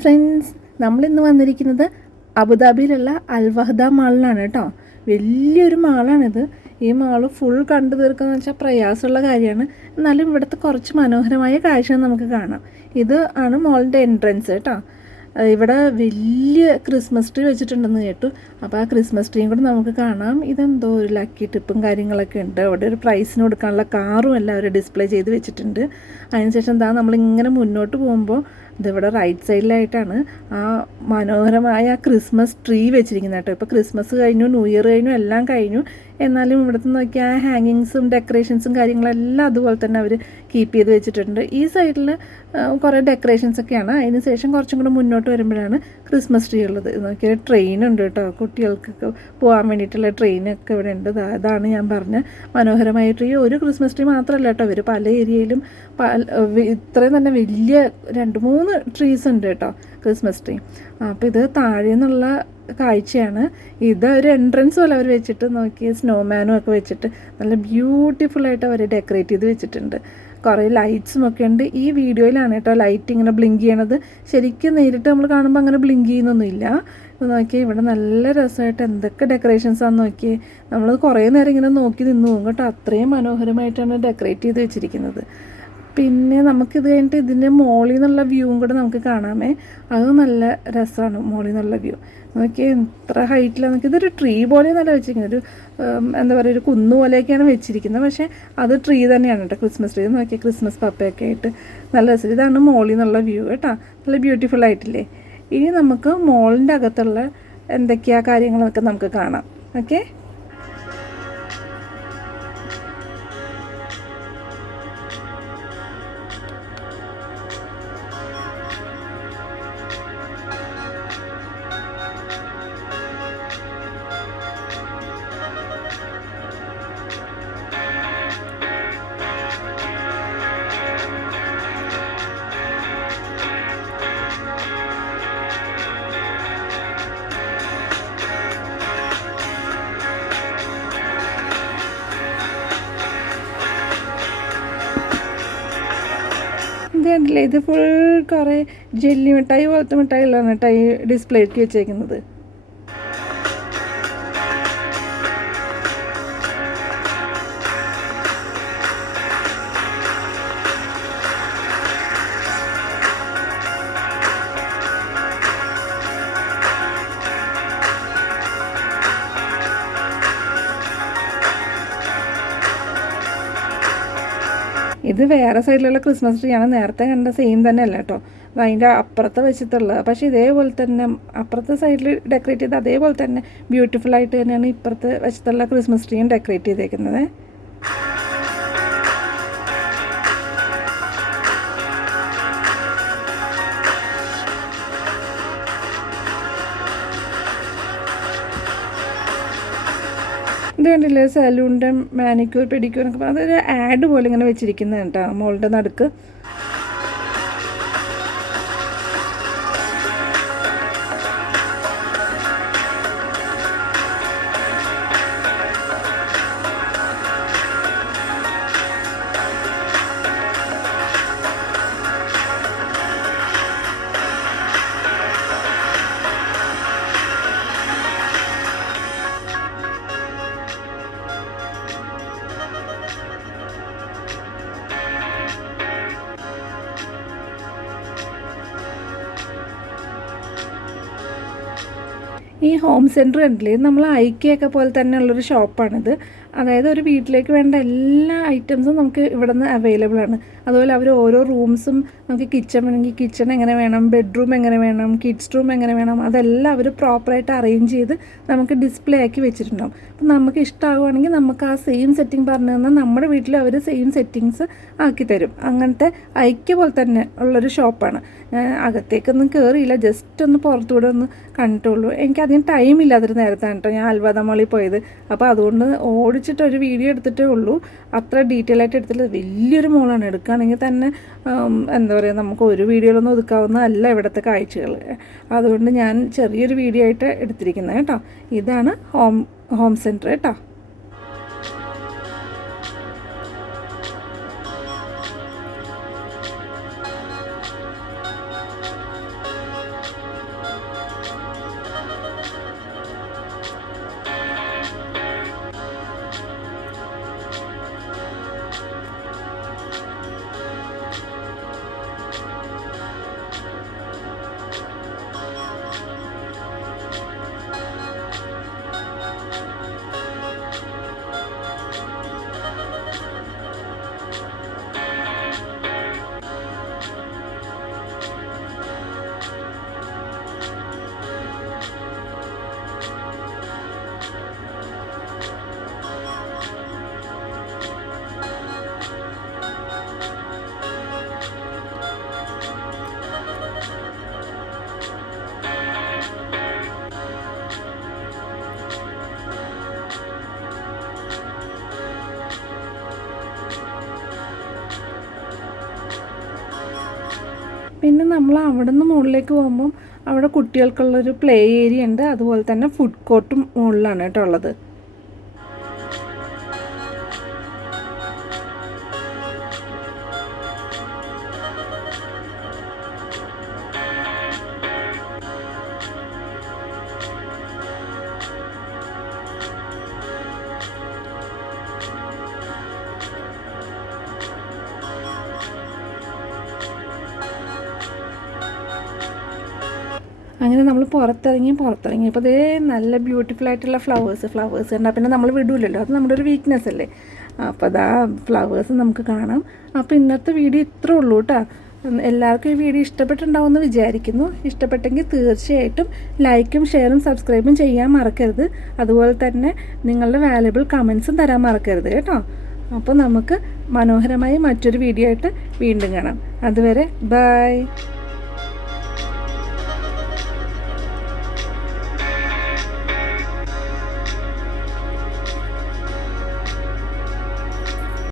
Friends, നമ്മളിന്ന് വന്നിരിക്കുന്നത് അബുദാബിയിലുള്ള അൽവഹദ മാളിലാണ് കേട്ടോ. വലിയൊരു മാളാണിത്. ഈ മാള് ഫുൾ കണ്ടു തീർക്കുക എന്ന് വെച്ചാൽ പ്രയാസമുള്ള കാര്യമാണ്. എന്നാലും ഇവിടുത്തെ കുറച്ച് മനോഹരമായ കാഴ്ചകൾ നമുക്ക് കാണാം. ഇത് ആണ് മാളിൻ്റെ എൻട്രൻസ് കേട്ടോ. ഇവിടെ വലിയ ക്രിസ്മസ് ട്രീ വെച്ചിട്ടുണ്ടെന്ന് കേട്ടു. അപ്പോൾ ആ ക്രിസ്മസ് ട്രീയും കൂടെ നമുക്ക് കാണാം. ഇതെന്തോ ഒരു ലക്കി ടിപ്പും കാര്യങ്ങളൊക്കെ ഉണ്ട്. അവിടെ ഒരു പ്രൈസിന് കൊടുക്കാനുള്ള കാറും എല്ലാം അവർ ഡിസ്പ്ലേ ചെയ്ത് വെച്ചിട്ടുണ്ട്. അതിനുശേഷം എന്താ നമ്മളിങ്ങനെ മുന്നോട്ട് പോകുമ്പോൾ ഇതിവിടെ റൈറ്റ് സൈഡിലായിട്ടാണ് ആ മനോഹരമായ ആ ക്രിസ്മസ് ട്രീ വെച്ചിരിക്കുന്നത് കേട്ടോ. ഇപ്പോൾ ക്രിസ്മസ് കഴിഞ്ഞു, ന്യൂ ഇയർ കഴിഞ്ഞു, എല്ലാം കഴിഞ്ഞു. എന്നാലും ഇവിടുത്തെ നോക്കിയാൽ ആ ഹാങ്ങിങ്സും ഡെക്കറേഷൻസും കാര്യങ്ങളെല്ലാം അതുപോലെ തന്നെ അവർ കീപ്പ് ചെയ്ത് വെച്ചിട്ടുണ്ട്. ഈ സൈഡിൽ കുറേ ഡെക്കറേഷൻസൊക്കെയാണ്. അതിന് ശേഷം കുറച്ചും കൂടെ മുന്നോട്ട് വരുമ്പോഴാണ് ക്രിസ്മസ് ട്രീ ഉള്ളത്. നോക്കിയാൽ ട്രെയിനുണ്ട് കേട്ടോ. കുട്ടികൾക്കൊക്കെ പോകാൻ വേണ്ടിയിട്ടുള്ള ട്രെയിനൊക്കെ ഇവിടെ ഉണ്ട്. അതാണ് ഞാൻ പറഞ്ഞ മനോഹരമായ ട്രീ. ഒരു ക്രിസ്മസ് ട്രീ മാത്രമല്ല കേട്ടോ, അവർ പല ഏരിയയിലും ഇത്രയും തന്നെ വലിയ 2-3 ട്രീസ് ഉണ്ട് കേട്ടോ, ക്രിസ്മസ് ട്രീ. അപ്പോൾ ഇത് താഴെ നിന്നുള്ള കാഴ്ചയാണ്. ഇത് ഒരു എൻട്രൻസ് പോലെ അവർ വെച്ചിട്ട് നോക്കി സ്നോമാനും ഒക്കെ വെച്ചിട്ട് നല്ല ബ്യൂട്ടിഫുള്ളായിട്ട് അവർ ഡെക്കറേറ്റ് ചെയ്ത് വെച്ചിട്ടുണ്ട്. കുറേ ലൈറ്റ്സും ഒക്കെ ഉണ്ട്. ഈ വീഡിയോയിലാണ് കേട്ടോ ലൈറ്റ് ഇങ്ങനെ ബ്ലിങ്ക് ചെയ്യണത്. ശരിക്കും നേരിട്ട് നമ്മൾ കാണുമ്പോൾ അങ്ങനെ ബ്ലിങ്ക് ചെയ്യുന്നൊന്നുമില്ല. ഇത് നോക്കിയാൽ ഇവിടെ നല്ല രസമായിട്ട് എന്തൊക്കെ ഡെക്കറേഷൻസാണെന്ന് നോക്കിയേ. നമ്മൾ കുറേ നേരം ഇങ്ങനെ നോക്കി നിന്ന് പോകും കേട്ടോ. അത്രയും മനോഹരമായിട്ടാണ് ഡെക്കറേറ്റ് ചെയ്ത് വെച്ചിരിക്കുന്നത്. പിന്നെ നമുക്കിത് കഴിഞ്ഞിട്ട് ഇതിൻ്റെ മോളിൽ നിന്നുള്ള വ്യൂവും കൂടെ നമുക്ക് കാണാമേ. അത് നല്ല രസമാണ് മോളിൽ നിന്നുള്ള വ്യൂ. നോക്കിയാൽ എത്ര ഹൈറ്റിലാണ് നമുക്ക്. ഇതൊരു ട്രീ പോലെയൊന്നല്ല വെച്ചിരിക്കുന്നത്, ഒരു എന്താ പറയുക, ഒരു കുന്നു പോലെയൊക്കെയാണ് വെച്ചിരിക്കുന്നത്. പക്ഷേ അത് ട്രീ തന്നെയാണ് കേട്ടോ, ക്രിസ്മസ് ട്രീ. നോക്കിയാൽ ക്രിസ്മസ് പപ്പയൊക്കെ ആയിട്ട് നല്ല രസം. ഇതാണ് മോളിൽ നിന്നുള്ള വ്യൂ കേട്ടോ. നല്ല ബ്യൂട്ടിഫുൾ ആയിട്ടില്ലേ. ഇനി നമുക്ക് മോളിൻ്റെ അകത്തുള്ള എന്തൊക്കെയാണ് കാര്യങ്ങളൊക്കെ നമുക്ക് കാണാം. ഓക്കെ, ഇത് കണ്ടില്ലേ, ഇത് ഫുൾ കുറേ ജെല്ലി മിഠായി പോലത്തെ മിഠായികളാണ് കേട്ടോ ഈ ഡിസ്പ്ലേക്ക് വെച്ചേക്കുന്നത്. ഇത് വേറെ സൈഡിലുള്ള ക്രിസ്മസ് ട്രീ ആണ്. നേരത്തെ കണ്ട സെയിം തന്നെ അല്ല കേട്ടോ. അതിൻ്റെ അപ്പുറത്തെ വശത്തുള്ളത്. പക്ഷേ ഇതേപോലെ തന്നെ അപ്പുറത്തെ സൈഡിൽ ഡെക്കറേറ്റ് ചെയ്ത് അതേപോലെ തന്നെ ബ്യൂട്ടിഫുള്ളായിട്ട് തന്നെയാണ് ഇപ്പുറത്തെ വശത്തുള്ള ക്രിസ്മസ് ട്രീയും ഡെക്കറേറ്റ് ചെയ്തേക്കുന്നത്. ഇത് കണ്ടില്ലേ, സലൂണിൻ്റെ മാനിക്യൂർ പെഡിക്യൂർ എന്നൊക്കെ പറഞ്ഞാൽ അതൊരു ആഡ് പോലെ ഇങ്ങനെ വെച്ചിരിക്കുന്നത് കേട്ടോ മോളുടെ നടുക്ക്. ഈ ഹോം സെൻറ്റർ കണ്ടില്ലേ, നമ്മൾ ഐക്യയൊക്കെ പോലെ തന്നെയുള്ളൊരു ഷോപ്പാണിത്. അതായത് ഒരു വീട്ടിലേക്ക് വേണ്ട എല്ലാ ഐറ്റംസും നമുക്ക് ഇവിടെ നിന്ന് അവൈലബിൾ ആണ്. അതുപോലെ അവർ ഓരോ റൂംസും നമുക്ക് കിച്ചൺ വേണമെങ്കിൽ കിച്ചൺ എങ്ങനെ വേണം, ബെഡ്റൂം എങ്ങനെ വേണം, കിഡ്സ് റൂം എങ്ങനെ വേണം, അതെല്ലാം അവർ പ്രോപ്പറായിട്ട് അറേഞ്ച് ചെയ്ത് നമുക്ക് ഡിസ്പ്ലേ ആക്കി വെച്ചിട്ടുണ്ടാവും. അപ്പം നമുക്ക് ഇഷ്ടമാകുവാണെങ്കിൽ നമുക്ക് ആ സെയിം സെറ്റിംഗ് പറഞ്ഞു തന്നാൽ നമ്മുടെ വീട്ടിൽ അവർ സെയിം സെറ്റിങ്സ് ആക്കി തരും. അങ്ങനത്തെ ഐക്യ പോലെ തന്നെ ഉള്ളൊരു ഷോപ്പാണ്. ഞാൻ അകത്തേക്കൊന്നും കയറിയില്ല, ജസ്റ്റ് ഒന്ന് പുറത്തുകൂടെ ഒന്ന് കണ്ടിട്ടുള്ളൂ. എനിക്കധികം ടൈം ഇല്ലാത്തൊരു നേരത്താണ് കേട്ടോ ഞാൻ അൽവഹദ മാളിൽ പോയത്. അപ്പോൾ അതുകൊണ്ട് ഓടിച്ചിട്ടൊരു വീഡിയോ എടുത്തിട്ടേ ഉള്ളൂ. അത്ര ഡീറ്റെയിൽ ആയിട്ട് എടുത്തില്ല. വലിയൊരു മോളാണ്. എടുക്കുകയാണെങ്കിൽ തന്നെ എന്താ പറയുക, നമുക്ക് ഒരു വീഡിയോയിലൊന്നും ഒതുക്കാവുന്നതല്ല ഇവിടുത്തെ കാഴ്ചകൾ. അതുകൊണ്ട് ഞാൻ ചെറിയൊരു വീഡിയോ ആയിട്ട് എടുത്തിരിക്കുന്നത് കേട്ടോ. ഇതാണ് ഹോം സെൻറ്റർ കേട്ടോ. നമ്മൾ അവിടെ നിന്ന് മുകളിലേക്ക് പോകുമ്പം അവിടെ കുട്ടികൾക്കുള്ളൊരു പ്ലേ ഏരിയ ഉണ്ട്, അതുപോലെ തന്നെ ഫുഡ് കോർട്ടും മുകളിലാണ് കേട്ടോ ഉള്ളത്. അങ്ങനെ നമ്മൾ പുറത്തിറങ്ങിയപ്പോൾ ഇതേ നല്ല ബ്യൂട്ടിഫുൾ ആയിട്ടുള്ള ഫ്ലവേഴ്സ് കണ്ടാൽ പിന്നെ നമ്മൾ വിടൂലല്ലോ, അത് നമ്മുടെ ഒരു വീക്ക്നെസ് അല്ലേ. അപ്പോൾ അതാ ഫ്ലവേഴ്സ് നമുക്ക് കാണാം. അപ്പോൾ ഇന്നത്തെ വീഡിയോ ഇത്രേ ഉള്ളൂ കേട്ടോ. എല്ലാവർക്കും ഈ വീഡിയോ ഇഷ്ടപ്പെട്ടിട്ടുണ്ടാവുമെന്ന് വിചാരിക്കുന്നു. ഇഷ്ടപ്പെട്ടെങ്കിൽ തീർച്ചയായിട്ടും ലൈക്കും ഷെയറും സബ്സ്ക്രൈബും ചെയ്യാൻ മറക്കരുത്. അതുപോലെ തന്നെ നിങ്ങളുടെ വാല്യുബിൾ കമൻസും തരാൻ മറക്കരുത് കേട്ടോ. അപ്പോൾ നമുക്ക് മനോഹരമായി മറ്റൊരു വീഡിയോ ആയിട്ട് വീണ്ടും കാണാം. അതുവരെ ബൈ.